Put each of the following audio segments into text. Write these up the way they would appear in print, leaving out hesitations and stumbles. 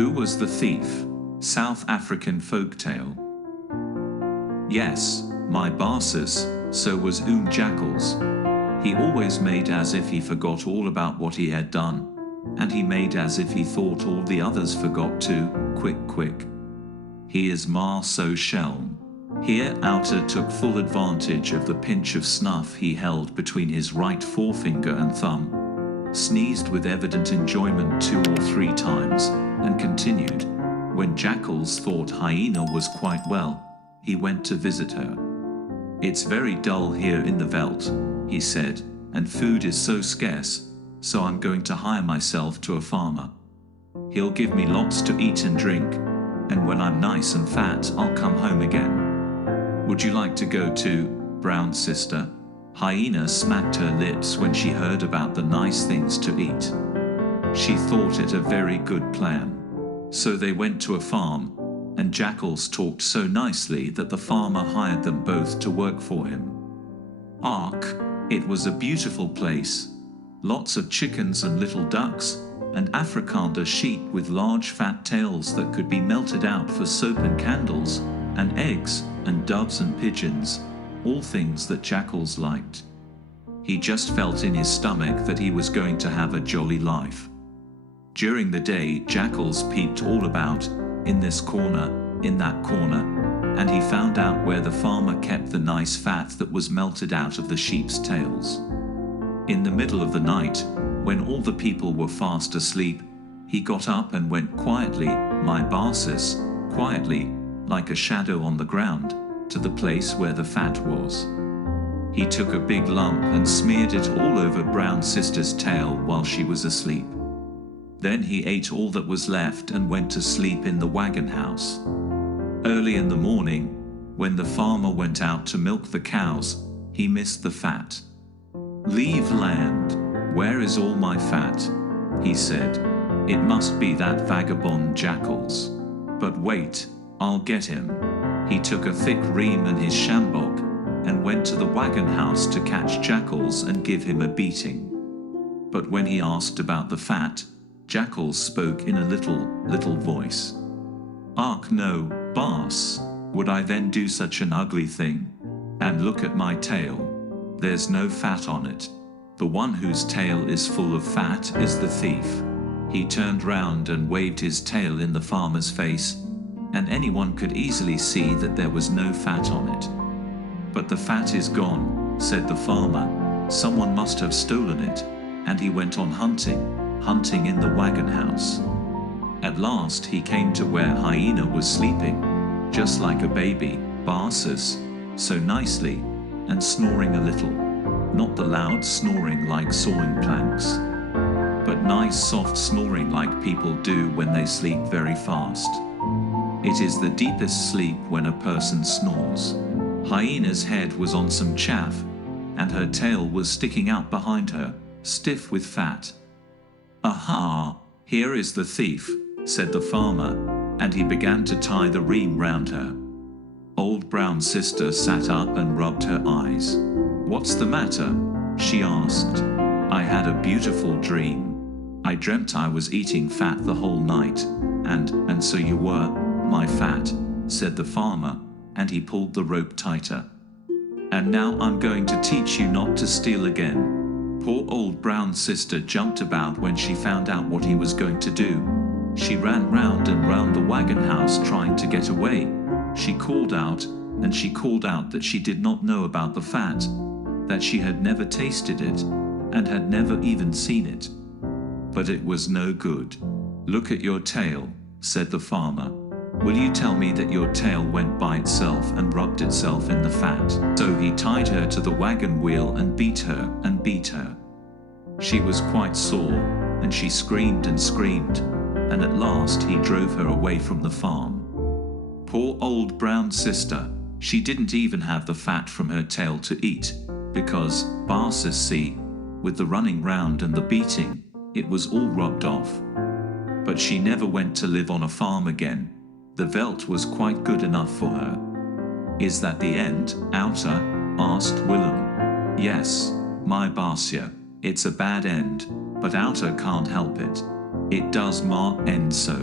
Who was the thief? South African folktale. Yes, my baasjes, so was Oom Jakhals. He always made as if he forgot all about what he had done, and he made as if he thought all the others forgot too, quick. He is maar so schelm. Here Outa took full advantage of the pinch of snuff he held between his right forefinger and thumb, sneezed with evident enjoyment 2 or 3 times, and continued. When Jakhals thought Hyena was quite well, he went to visit her. It's very dull here in the veld, he said, and food is so scarce, so I'm going to hire myself to a farmer. He'll give me lots to eat and drink, and when I'm nice and fat, I'll come home again. Would you like to go too, brown sister? Hyena smacked her lips when she heard about the nice things to eat. She thought it a very good plan. So they went to a farm, and Jakhals talked so nicely that the farmer hired them both to work for him. It was a beautiful place. Lots of chickens and little ducks, and Afrikaner sheep with large fat tails that could be melted out for soap and candles, and eggs, and doves and pigeons, all things that Jakhals liked. He just felt in his stomach that he was going to have a jolly life. During the day, Jakhals peeped all about, in this corner, in that corner, and he found out where the farmer kept the nice fat that was melted out of the sheep's tails. In the middle of the night, when all the people were fast asleep, he got up and went quietly, my baasjes, quietly, like a shadow on the ground, to the place where the fat was. He took a big lump and smeared it all over brown sister's tail while she was asleep. Then he ate all that was left and went to sleep in the wagon house. Early in the morning, when the farmer went out to milk the cows, he missed the fat. "Leave land, where is all my fat?" he said. "It must be that vagabond Jakhals. But wait, I'll get him." He took a thick reim and his sjambok, and went to the wagon house to catch Jakhals and give him a beating. But when he asked about the fat, Jakhals spoke in a little voice. No, baas, would I then do such an ugly thing? And look at my tail. There's no fat on it. The one whose tail is full of fat is the thief." He turned round and waved his tail in the farmer's face, and anyone could easily see that there was no fat on it. "But the fat is gone," said the farmer. "Someone must have stolen it," and he went on hunting in the wagon house. At last he came to where Hyena was sleeping, just like a baby, baasjes, so nicely, and snoring a little. Not the loud snoring like sawing planks, but nice soft snoring like people do when they sleep very fast. It is the deepest sleep when a person snores. Hyena's head was on some chaff, and her tail was sticking out behind her, stiff with fat. "Aha, here is the thief," said the farmer, and he began to tie the reim round her. Old brown sister sat up and rubbed her eyes. "What's the matter?" she asked. "I had a beautiful dream. I dreamt I was eating fat the whole night, and so you were, my fat," said the farmer, and he pulled the rope tighter. "And now I'm going to teach you not to steal again." Poor old brown sister jumped about when she found out what he was going to do. She ran round and round the wagon house trying to get away. She called out, and she called out that she did not know about the fat, that she had never tasted it, and had never even seen it. But it was no good. "Look at your tail," said the farmer. "Will you tell me that your tail went by itself and rubbed itself in the fat?" So he tied her to the wagon wheel and beat her and beat her. She was quite sore, and she screamed and screamed, and at last he drove her away from the farm. Poor old brown sister, she didn't even have the fat from her tail to eat, because, baasjes see, with the running round and the beating, it was all rubbed off. But she never went to live on a farm again. The veld was quite good enough for her. "Is that the end, Outa?" asked Willem. "Yes, my baasje, it's a bad end, but Outa can't help it. It does maar end so."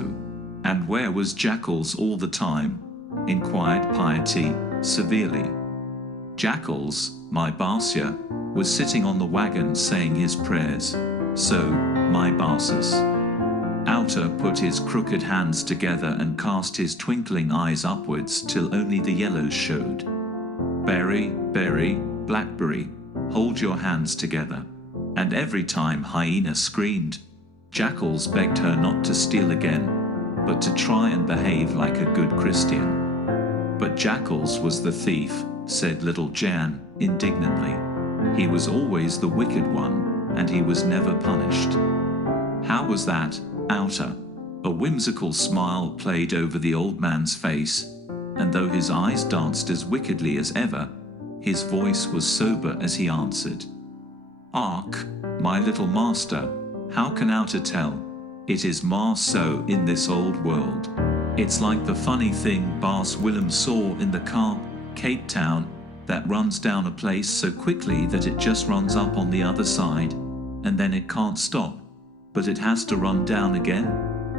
And where was Jakhals all the time? Inquired Piety, severely. Jakhals, my baasje, was sitting on the wagon saying his prayers. So, my baasjes. Outa put his crooked hands together and cast his twinkling eyes upwards till only the yellows showed. Berry, berry, blackberry, hold your hands together. And every time Hyena screamed, Jakhals begged her not to steal again, but to try and behave like a good Christian. But Jakhals was the thief, said little Jan, indignantly. He was always the wicked one, and he was never punished. How was that, Outa? A whimsical smile played over the old man's face, and though his eyes danced as wickedly as ever, his voice was sober as he answered. Ark, my little master, how can Outa tell? It is maar so in this old world. It's like the funny thing Baas Willem saw in the Kaap, Cape Town, that runs down a place so quickly that it just runs up on the other side, and then it can't stop, but it has to run down again,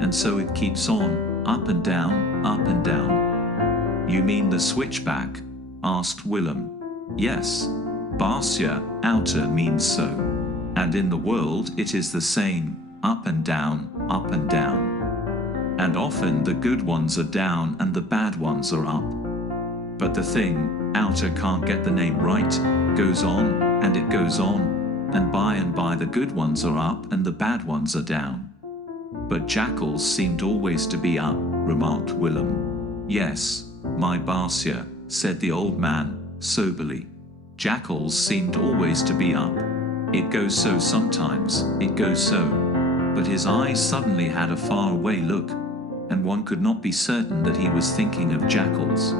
and so it keeps on, up and down, up and down. You mean the switchback? Asked Willem. Yes, baasje, Outa means so. And in the world it is the same, up and down, up and down. And often the good ones are down and the bad ones are up. But the thing, Outa can't get the name right, goes on, and it goes on, and by the good ones are up and the bad ones are down. But Jakhals seemed always to be up, remarked Willem. Yes, my baasje, said the old man, soberly. Jakhals seemed always to be up. It goes so sometimes, it goes so. But his eyes suddenly had a far-away look, and one could not be certain that he was thinking of Jakhals.